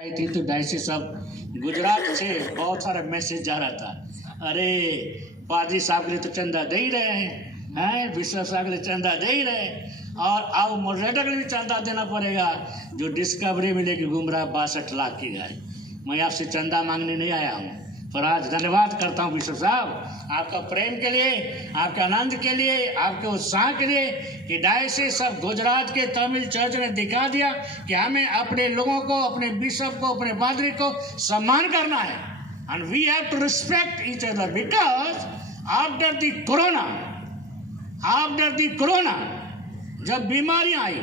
आई थी तो डायसिस सब गुजरात से बहुत सारा मैसेज जा रहा था। अरे पादरी साहब के लिए तो चंदा दे ही रहे हैं, विश्व साहब के लिए चंदा दे ही रहे हैं, और अब मोरेटा के लिए भी चंदा देना पड़ेगा जो डिस्कवरी में लेके घूम रहा है 62 लाख की गाड़ी। मैं आपसे चंदा मांगने नहीं आया हूँ, पर आज धन्यवाद करता हूँ विश्व साहब आपका प्रेम के लिए, आपके आनंद के लिए, आपके उत्साह के लिए कि डायसिस सब गुजरात के तमिल चर्च ने दिखा दिया कि हमें अपने लोगों को, अपने बिशप को, अपने पादरी को सम्मान करना है। And we have to respect each other because after the corona जब बीमारियां आई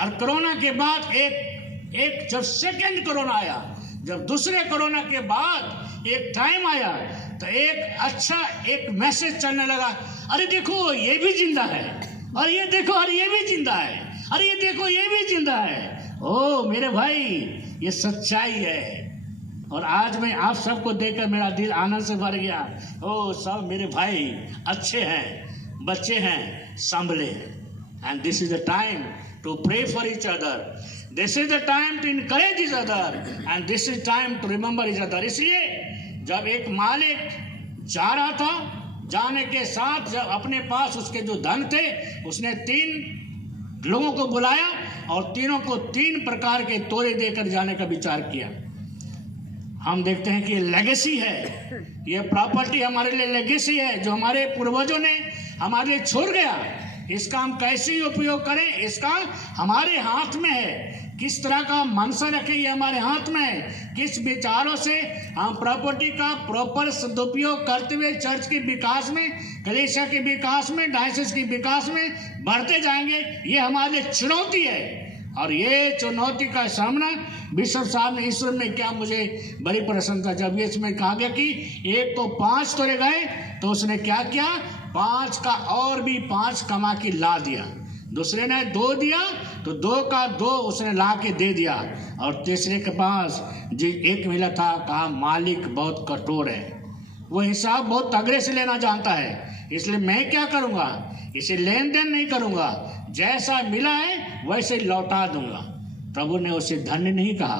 और कोरोना के बाद एक जब सेकेंड कोरोना आया, जब दूसरे कोरोना के बाद एक टाइम आया तो एक मैसेज चलने लगा, अरे देखो ये भी जिंदा है, और ये देखो अरे ये भी जिंदा है, अरे ये देखो ये भी जिंदा है। ओ मेरे भाई, ये सच्चाई है। और आज मैं आप सबको देखकर मेरा दिल आनंद से भर गया। ओ सब मेरे भाई अच्छे हैं, बच्चे हैं, संभले हैं। And this is the time to pray for each other, this is the time to encourage each other, and this is time to remember each other. इसलिए जब एक मालिक जा रहा था, जाने के साथ जब अपने पास उसके जो धन थे, उसने 3 लोगों को बुलाया और तीनों को 3 प्रकार के तोड़े देकर जाने का विचार किया। हम देखते हैं कि ये लेगेसी है, ये प्रॉपर्टी हमारे लिए लेगेसी है जो हमारे पूर्वजों ने हमारे लिए छोड़ गया। इसका हम कैसे उपयोग करें, इसका हमारे हाथ में है। किस तरह का मनसा रखें, ये हमारे हाथ में है। किस विचारों से हम प्रॉपर्टी का प्रॉपर सदुपयोग करते हुए चर्च के विकास में, कलीसिया के विकास में, डायसिस के विकास में बढ़ते जाएंगे, ये हमारे लिए चुनौती है। और ये चुनौती का सामना बिशप साहब ने ईश्वर में क्या, मुझे बड़ी प्रसन्नता जब ये इसमें कहा गया कि एक को 5 तोड़े गए तो उसने क्या किया, 5 का और भी 5 कमा के ला दिया। दूसरे ने 2 दिया तो 2 का 2 उसने ला के दे दिया। और तीसरे के पास जी 1 मिला था, कहा मालिक बहुत कठोर है, वो हिसाब बहुत तगड़े से लेना जानता है, इसलिए मैं क्या करूँगा, इसे लेन देन नहीं करूँगा, जैसा मिला है वैसे लौटा दूंगा। प्रभु ने उसे धन्य नहीं कहा,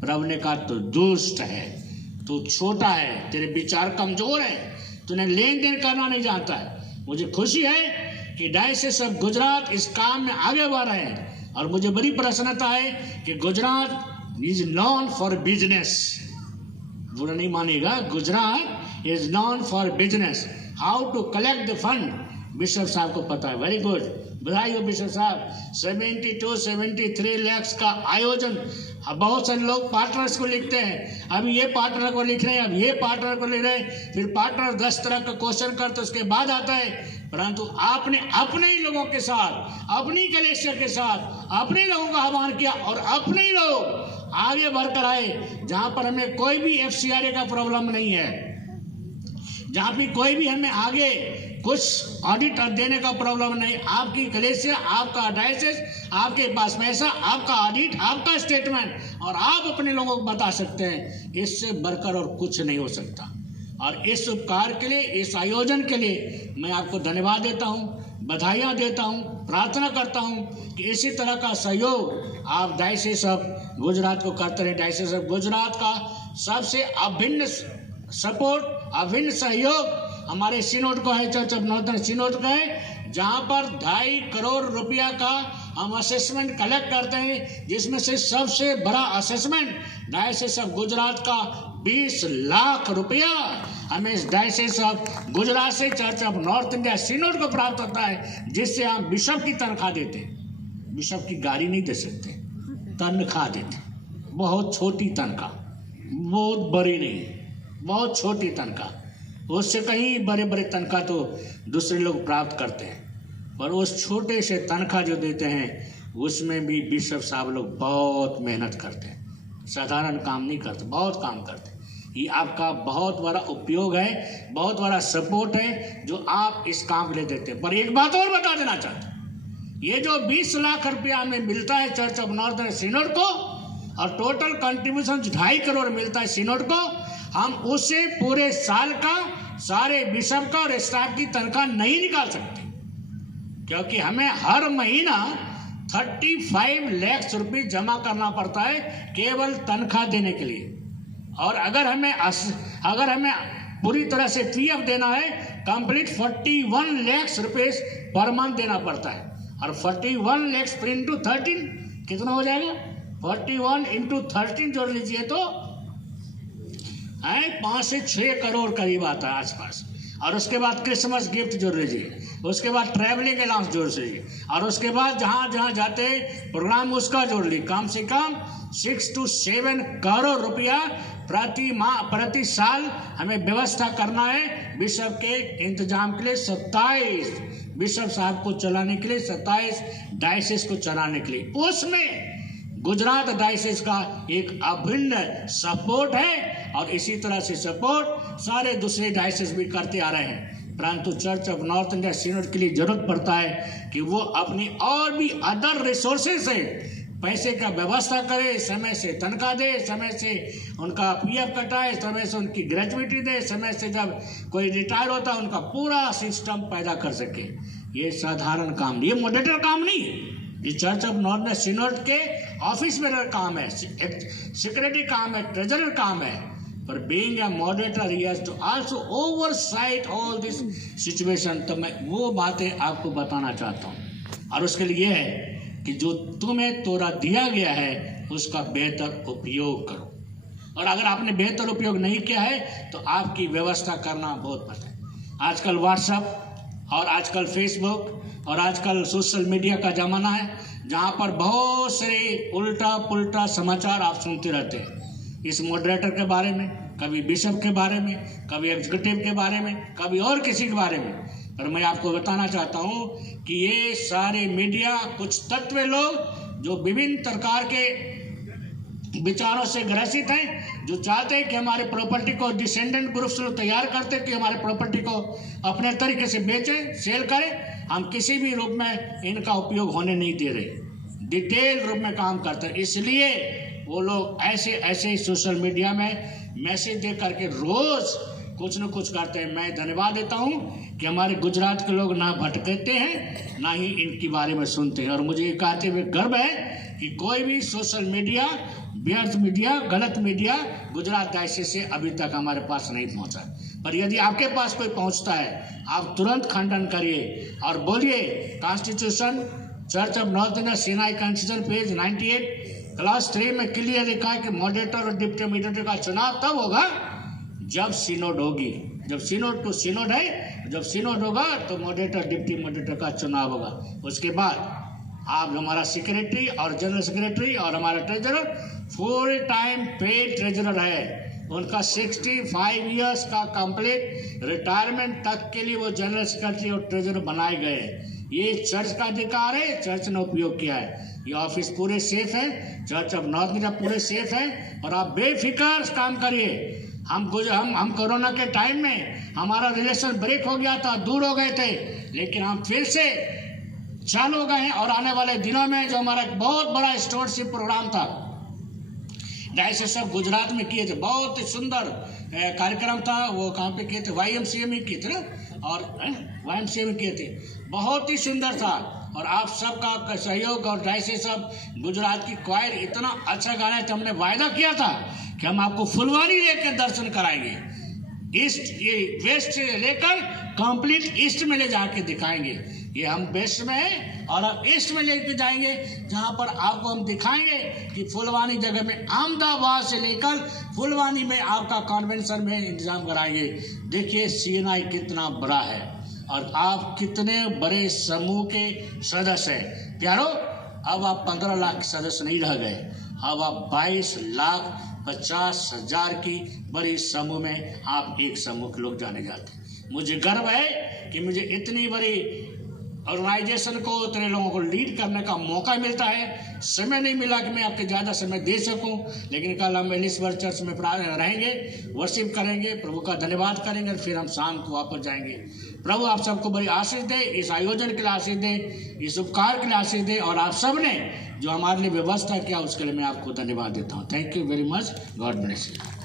प्रभु ने कहा तू दुष्ट है, तू छोटा है, तेरे विचार कमजोर है, तूने लेन देन करना नहीं जानता है। मुझे खुशी है कि डायसिस ऑफ गुजरात इस काम में आगे बढ़ रहे हैं, और मुझे बड़ी प्रसन्नता है कि Gujarat is known for business. बुरा नहीं मानेगा, Gujarat is known for business, how to collect the fund bishop साहब को पता है। वेरी गुड, बधाई हो बिशप साहब। 73 लाख का आयोजन। बहुत सारे लोग पार्टनर्स को लिखते हैं, अभी ये पार्टनर को लिख रहे हैं, अब ये पार्टनर को लिख रहे हैं, फिर पार्टनर 10 तरह का क्वेश्चन करते उसके बाद आता है। परंतु आपने अपने ही लोगों के साथ, अपनी कलीसिया के साथ अपने लोगों का आह्वान किया और अपने ही लोग आगे बढ़कर आए। जहाँ पर हमें कोई भी FCRA का प्रॉब्लम नहीं है, जहाँ भी कोई भी हमें आगे कुछ ऑडिट देने का प्रॉब्लम नहीं। आपकी कलीसिया, आपका डायसिस, आपके पास पैसा, आपका ऑडिट, आपका स्टेटमेंट, और आप अपने लोगों को बता सकते हैं। इससे बढ़कर और कुछ नहीं हो सकता। और इस उपकार के लिए, इस आयोजन के लिए मैं आपको धन्यवाद देता हूँ, बधाइयाँ देता हूँ, प्रार्थना करता हूँ कि इसी तरह का सहयोग आप डायसिस ऑफ गुजरात को करते रहे। डायसिस ऑफ गुजरात का सबसे अभिन्न सपोर्ट, अभिन्न सहयोग हमारे सिनोड को है, चर्च ऑफ नॉर्दर्न सिनोड का है, जहाँ पर 2.5 करोड़ रुपया का हम असेसमेंट कलेक्ट करते हैं, जिसमें से सबसे बड़ा असेसमेंट डायसिस ऑफ गुजरात का 20 लाख रुपया हमें इस डायसिस ऑफ गुजरात से चर्च ऑफ नॉर्थ इंडिया सिनोड को प्राप्त होता है, जिससे हम बिशप की तनख्वाह देते हैं। बिशप की गाड़ी नहीं दे सकते, तनख्वाह देते, बहुत छोटी तनख्वाह, बहुत बड़ी नहीं, बहुत छोटी तनख्वाह। उससे कहीं बड़े बड़े तनख्वाह तो दूसरे लोग प्राप्त करते हैं, पर उस छोटे से तनख्वाह जो देते हैं उसमें भी बिशप साहब लोग बहुत मेहनत करते हैं, साधारण काम नहीं करते, बहुत काम करते हैं। ये आपका बहुत बड़ा उपयोग है, बहुत बड़ा सपोर्ट है जो आप इस काम के लिए देते हैं। पर एक बात और बता देना चाहता हूँ, ये जो 20 लाख रुपया हमें मिलता है चर्च ऑफ नॉर्दर्न सिनोड को, और टोटल कंट्रीब्यूशन 2.5 करोड़ मिलता है सिनोड को, हम उससे पूरे साल का सारे बिशप का और स्टाफ की तनख्वाह नहीं निकाल सकते, क्योंकि हमें हर महीना 35 लाख रुपये जमा करना पड़ता है केवल तनख्वाह देने के लिए। और अगर हमें पूरी तरह से पीएफ देना है, कंप्लीट 41 लाख रुपये पर मंथ देना पड़ता है। और 41 लाख पर इंटू 13 कितना हो जाएगा? 41 इंटू 13 जोड़ लीजिए तो 5 से 6 करोड़ करीब आता है आसपास। और उसके बाद क्रिसमस गिफ्ट जोड़ लीजिए, उसके बाद ट्रैवलिंग अलाउंस जोड़ लीजिए, और उसके बाद जहाँ जाते प्रोग्राम उसका जोड़ लीजिए। कम से कम 6 to 7 करोड़ रुपया प्रति साल हमें व्यवस्था करना है बिशप के इंतजाम के लिए। 27 बिशप साहब को चलाने के लिए, 27 डायसिस को चलाने के लिए, उसमें गुजरात डायसिस का एक अभिन्न सपोर्ट है। और इसी तरह से सपोर्ट सारे दूसरे डायसिस भी करते आ रहे हैं। परंतु चर्च ऑफ नॉर्थ इंडिया सिनोड के लिए जरूरत पड़ता है कि वो अपनी और भी अदर रिसोर्सेज से पैसे का व्यवस्था करे, समय से तनख्वाह दे, समय से उनका पीएफ कटाए, समय से उनकी ग्रेजुएटी दे, समय से जब कोई रिटायर होता है उनका पूरा सिस्टम पैदा कर सके। ये साधारण काम नहीं, ये मॉडरेटर काम नहीं है, ये चर्च ऑफ नॉर्थ इंडिया सिनोड के ऑफिस में काम है, सेक्रेटरी काम है, ट्रेजरर काम है। पर being a moderator he has to also oversight all this situation. तो मैं वो बातें आपको बताना चाहता हूँ। और उसके लिए है कि जो तुम्हें तोरा दिया गया है उसका बेहतर उपयोग करो। और अगर आपने बेहतर उपयोग नहीं किया है तो आपकी व्यवस्था करना बहुत पड़ता है। आजकल व्हाट्सएप और आजकल फेसबुक और आजकल सोशल मीडिया का ज़माना है, जहाँ पर बहुत सारे उल्टा पुल्टा समाचार आप सुनते रहते हैं, इस मॉडरेटर के बारे में, कभी बिशप के बारे में, कभी एग्जीक्यूटिव के बारे में, कभी और किसी के बारे में। पर मैं आपको बताना चाहता हूँ कि ये सारे मीडिया, कुछ तत्व लोग जो विभिन्न प्रकार के विचारों से ग्रसित हैं, जो चाहते हैं कि हमारे प्रॉपर्टी को डिसेंडेंट ग्रुप से तैयार करते कि हमारे प्रॉपर्टी को अपने तरीके से बेचें, सेल करें। हम किसी भी रूप में इनका उपयोग होने नहीं दे रहे, डिटेल रूप में काम करते हैं। इसलिए वो लोग ऐसे सोशल मीडिया में मैसेज दे करके रोज कुछ न कुछ करते हैं। मैं धन्यवाद देता हूँ कि हमारे गुजरात के लोग ना भटकते हैं ना ही इनके बारे में सुनते हैं। और मुझे ये कहते हुए गर्व है कि कोई भी सोशल मीडिया, व्यर्थ मीडिया, गलत मीडिया गुजरात डायसिस से अभी तक हमारे पास नहीं पहुँचा। पर यदि आपके पास कोई पहुँचता है, आप तुरंत खंडन करिए और बोलिए constitution Church of North India CNI constitution page 98 class 3 में क्लियर लिखा है कि मॉडरेटर और डिप्टी मॉडरेटर का चुनाव तब होगा जब सिनोड होगी। जब सिनोड टू सिनोड है, जब सिनोड होगा तो मॉडरेटर डिप्टी मॉडरेटर का चुनाव होगा। उसके बाद आप हमारा सेक्रेटरी और जनरल सेक्रेटरी और हमारा treasurer full time paid treasurer है। उनका 65 ईयर्स का कंप्लीट रिटायरमेंट तक के लिए वो जनरल सेक्रेटरी और ट्रेजरर बनाए गए हैं। ये चर्च का अधिकार है, चर्च ने उपयोग किया है। ये ऑफिस पूरे सेफ है, चर्च ऑफ नॉर्थ इंडिया पूरे सेफ है। और आप बेफिक्र काम करिए। हम कोरोना के टाइम में हमारा रिलेशन ब्रेक हो गया था, दूर हो गए थे, लेकिन हम फिर से चालू हो गए हैं। और आने वाले दिनों में जो हमारा एक बहुत बड़ा स्टोरशिप प्रोग्राम था, डायसिस सब गुजरात में किए थे, बहुत ही सुंदर कार्यक्रम था। वो कहाँ पे किए थे? YMCA में किए थे ना, और YMCA में किए थे, बहुत ही सुंदर था। और आप सबका सहयोग और डायसिस सब गुजरात की क्वायर इतना अच्छा गाना है, तो हमने वायदा किया था कि हम आपको फुलवानी लेकर दर्शन कराएंगे, ईस्ट वेस्ट से लेकर कंप्लीट ईस्ट में ले जाके दिखाएंगे। ये हम वेस्ट में है और अब ईस्ट में लेके जाएंगे, जहाँ पर आपको हम दिखाएंगे कि फुलवानी जगह में अहमदाबाद से लेकर फुलवानी में आपका कन्वेंशन में इंतजाम कराएंगे। देखिए सीएनआई कितना बड़ा है और आप कितने बड़े समूह के सदस्य हैं। प्यारो, अब आप 15 लाख सदस्य नहीं रह गए, अब आप 22,50,000 की बड़ी समूह में आप एक समूह के लोग जाने जाते हैं। मुझे गर्व है कि मुझे इतनी बड़ी ऑर्गेनाइजेशन को, इतने लोगों को लीड करने का मौका मिलता है। समय नहीं मिला कि मैं आपके ज़्यादा समय दे सकूं, लेकिन कल हम एलिसबर्ग चर्च में रहेंगे, वर्शिप करेंगे, प्रभु का धन्यवाद करेंगे, फिर हम शाम को वापस जाएंगे। प्रभु आप सबको बड़ी आशीष दे, इस आयोजन के लिए आशीष दे, इस उपकार के लिए आशीष दे, और आप सब ने जो हमारे लिए व्यवस्था किया उसके लिए मैं आपको धन्यवाद देता हूँ। Thank you very much, God bless you.